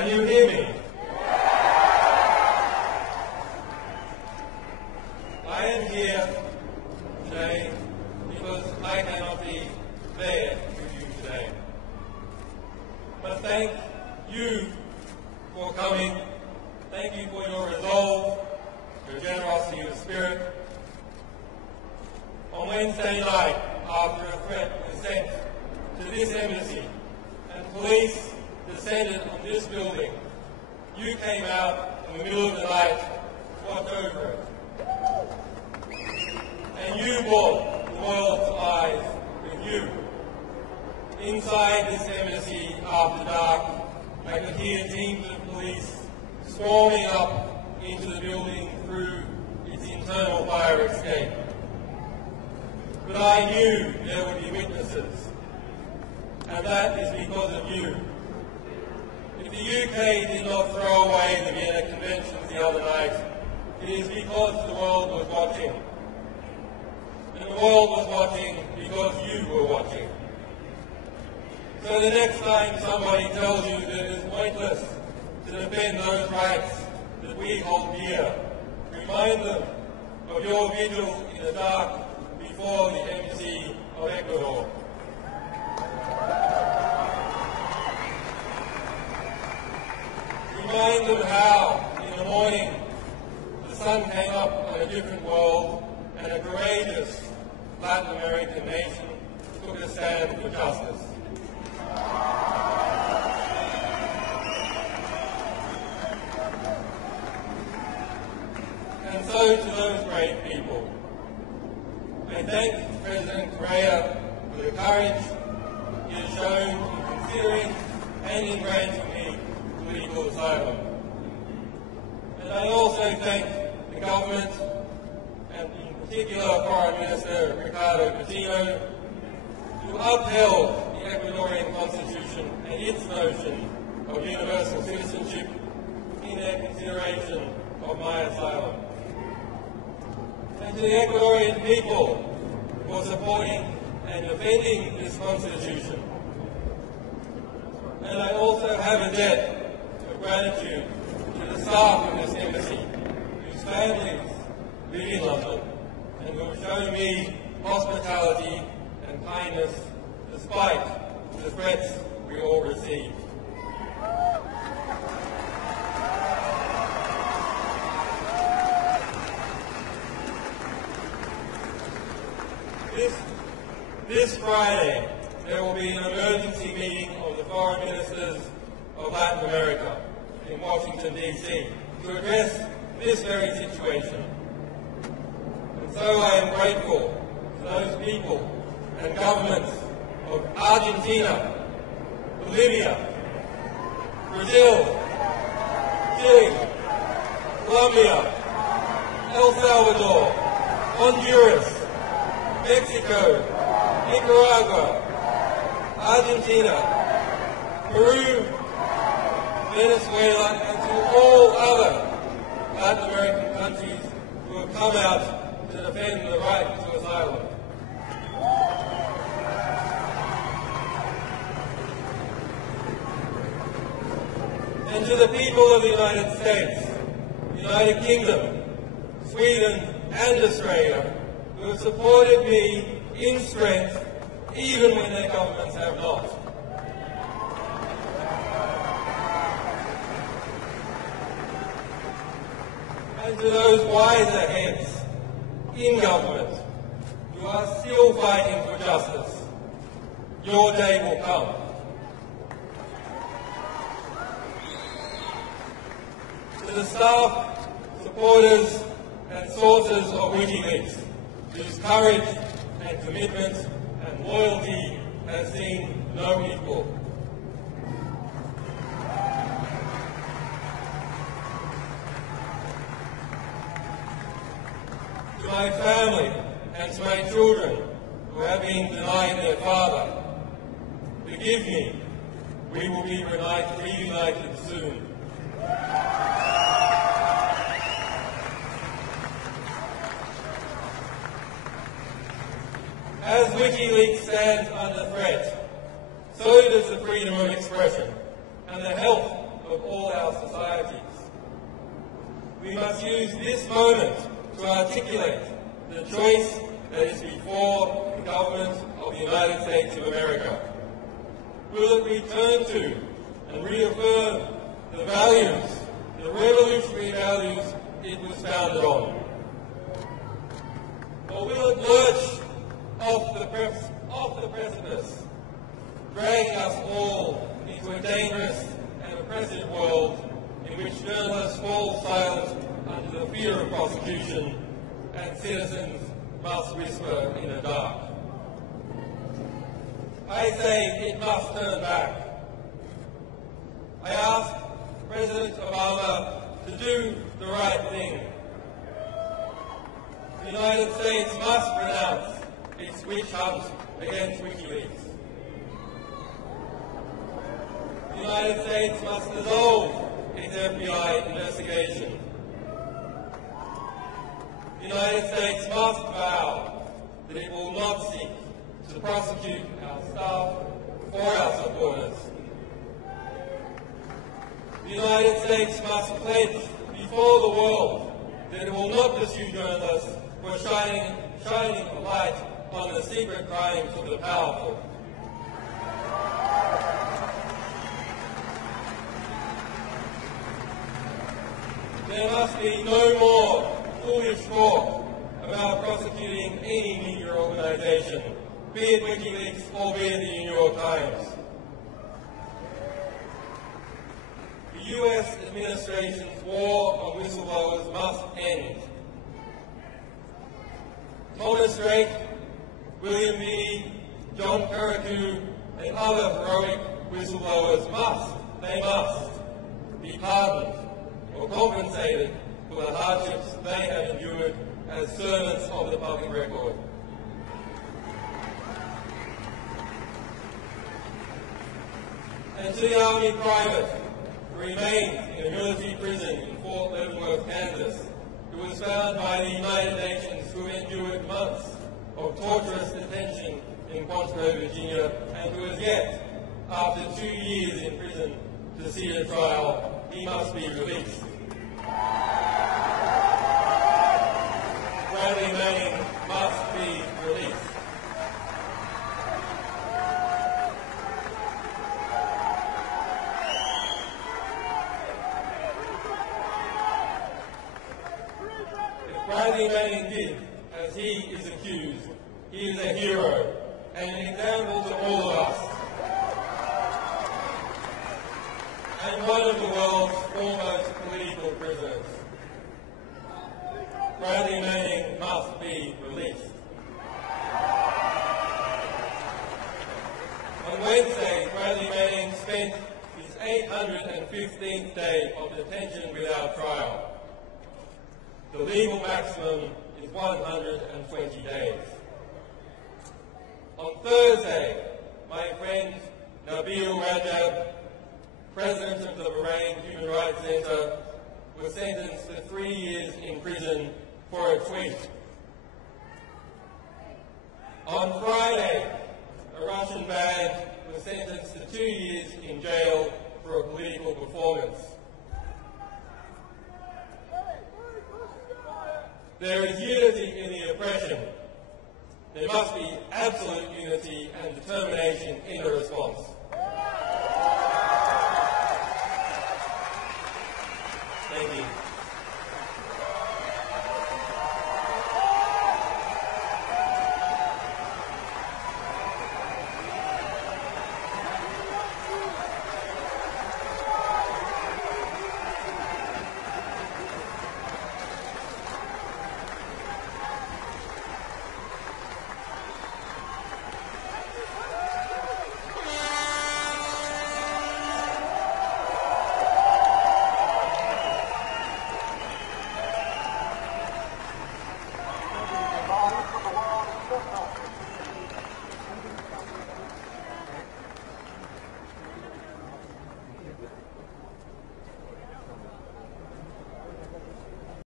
Can you hear me? I am here today because I cannot be there with you today. But thank you for coming. Thank you for your resolve, your generosity of spirit. On Wednesday night, after a threat was sent to this embassy and police descended on this building, you came out in the middle of the night to watch over it. And you brought the world's eyes with you. Inside this embassy after dark, I could hear teams of police swarming up into the building through its internal fire escape. But I knew there would be witnesses, and that is because of you. If the UK did not throw away the Vienna Conventions the other night, it is because the world was watching. And the world was watching because you were watching. So the next time somebody tells you that it is pointless to defend those rights that we hold dear, remind them of your vigil in the dark before the embassy of Ecuador. Remind them how, in the morning, the sun came up on a different world and a courageous Latin American nation took a stand for justice. And so to those brave people, I thank President Correa for the courage he has shown in considering and in granting me political asylum. And I also thank the government, and in particular Foreign Minister Ricardo Coutinho, who upheld the Ecuadorian Constitution and its notion of universal citizenship in their consideration of my asylum. And to the Ecuadorian people for supporting and defending this Constitution. And I also have a debt of gratitude to the staff of this embassy, whose families live in London, and who have shown me hospitality and kindness despite the threats we all received. This Friday, there will be an emergency meeting of the foreign ministers of Latin America in Washington, D.C. to address this very situation. And so I am grateful to those people and governments of Argentina, Bolivia, Brazil, Chile, Colombia, El Salvador, Honduras, Mexico, Nicaragua, Argentina, Peru, Venezuela, and to all other Latin American countries who have come out to defend the right to asylum. And to the people of the United States, United Kingdom, Sweden, and Australia, who have supported me in strength, even when their governments have not. And to those wiser heads in government who are still fighting for justice, your day will come. To the staff, supporters, and sources of WikiLeaks, whose courage and commitment and loyalty has seen no equal. To my family and to my children who have been denied their father, forgive me. We will be reunited soon. As WikiLeaks stands under threat, so does the freedom of expression and the health of all our societies. We must use this moment to articulate the choice that is before the government of the United States of America. Will it return to and reaffirm the values, the revolutionary values it was founded on? Or will it lurch off the precipice, dragging us all into a dangerous and oppressive world in which journalists fall silent under the fear of prosecution and citizens must whisper in the dark? I say it must turn back. I ask President Obama to do the right thing. The United States must renounce its witch hunt against WikiLeaks. The United States must dissolve its FBI investigation. The United States must vow that it will not seek to prosecute our staff or our supporters. The United States must pledge before the world that it will not pursue journalists for shining a light on the secret crimes of the powerful. There must be no more foolish talk about prosecuting any media organisation, be it WikiLeaks or be it the New York Times. The US administration's war on whistleblowers must end. Thomas Drake, William Meany, John Carreyrou, and other heroic whistleblowers must be pardoned or compensated for the hardships they have endured as servants of the public record. And to the Army private who remains in a military prison in Fort Leavenworth, Kansas, who was found by the United Nations who endured months of torturous detention in Quantico, Virginia, and who has yet, after 2 years in prison, to see a trial, he must be released. Bradley Manning must be released. If Bradley Manning did as he is accused, he is a hero and an example to all of us, and one of the world's foremost political prisoners. Bradley Manning must be released. On Wednesday, Bradley Manning spent his 815th day of detention without trial. The legal maximum is 120 days. On Thursday, my friend Nabil Rajab, president of the Bahrain Human Rights Center, was sentenced to 3 years in prison for a tweet. On Friday, a Russian band was sentenced to 2 years in jail for a political performance. There is unity in the oppression. There must be absolute unity and determination in the response.